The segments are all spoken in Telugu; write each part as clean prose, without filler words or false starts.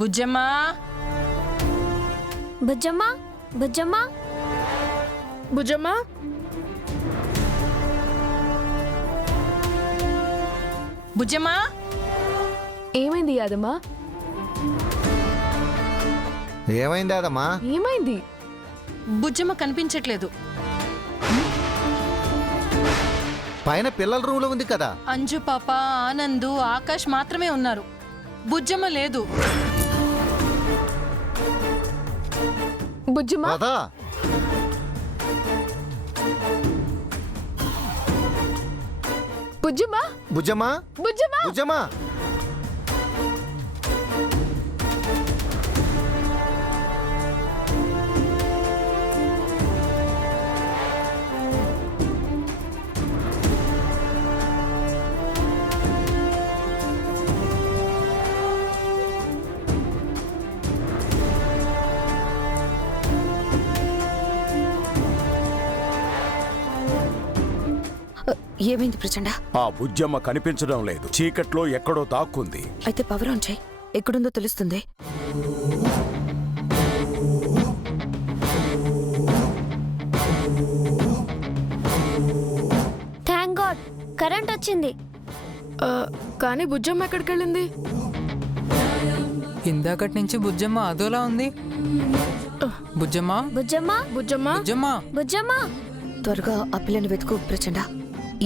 బుజ్జమ్మా బుజ్జమ్మా బుజ్జమ్మా బుజ్జమ్మా బుజ్జమ్మా ఏమైంది యాదమ్మా? ఏమైంది యాదమ్మా? ఏమైంది? బుజ్జమ్మ కనిపించట్లేదు. పైన పిల్లల రూమ్ లో ఉంది కదా. అంజు పాప, ఆనందు, ఆకాష్ మాత్రమే ఉన్నారు. బుజ్జమ్మ లేదు. బుజ్జమ్మా రాధా, బుజ్జమ్మా బుజ్జమ్మా బుజ్జమ్మా బుజ్జమ్మా ఏమైంది ప్రచండ? ఆ బుజ్జమ్మ కనిపించడం లేదు. చీకట్లో ఎక్కడో దాక్కుంది. అయితే పవర్ ఆన్ చేయి. ఎక్కడుందో తెలుస్తుంది. థ్యాంక్ గాడ్ కరెంట్ వచ్చింది. కానీ బుజ్జమ్మ ఎక్కడికి వెళ్ళింది? ఇందాకటి నుంచి బుజ్జమ్మ అదోలా ఉంది. బుజ్జమ్మ బుజ్జమ్మా బుజ్జమ్మా బుజ్జమ్మ త్వరగా ఆ పిల్లని వెతుకు ప్రచండ.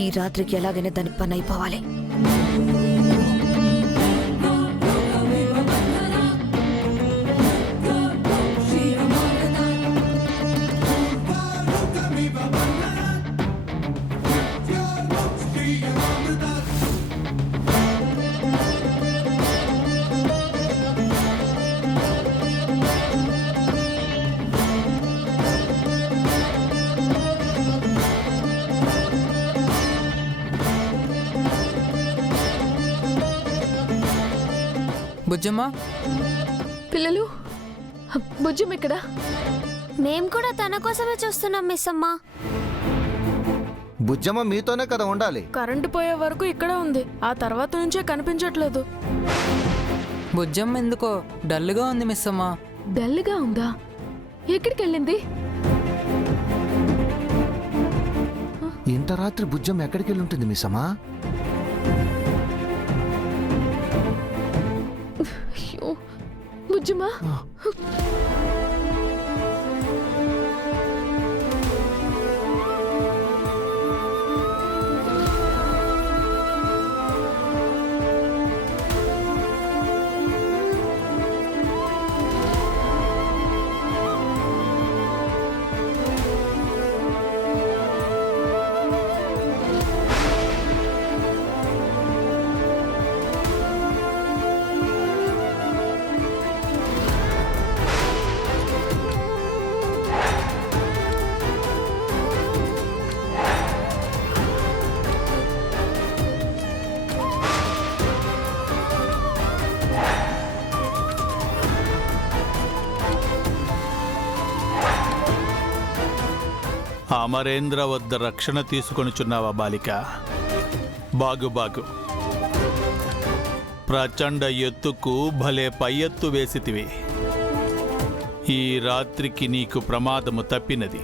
ఈ రాత్రికి ఎలాగైనా దాని పని అయిపోవాలి. బుజ్జమ్మ పిల్లలు, బుజ్జమ్మ ఎక్కడా? మేం కూడా తన కోసమే చూస్తున్నాం మిస్ అమ్మా. బుజ్జమ్మ మీతోనే కదా ఉండాలి. కరెంటు పోయే వరకు ఇక్కడే ఉంది. ఆ తర్వాత నుంచే కనిపించట్లేదు. బుజ్జమ్మ ఎందుకో డల్గా ఉంది మిస్ అమ్మ. డల్గా ఉందా? ఎక్కడికి వెళ్ళింది? ఇంత రాత్రి బుజ్జమ్మ ఎక్కడికి వెళ్ళి ఉంటుంది మిస్ అమ్మా? అయ్యో బుజ్జమ్మా. అమరేంద్ర వద్ద రక్షణ తీసుకొనుచున్నావా బాలిక? బాగు బాగు. ప్రచండ ఎత్తుకు భలే పై ఎత్తు వేసితివి. ఈ రాత్రికి నీకు ప్రమాదము తప్పినది.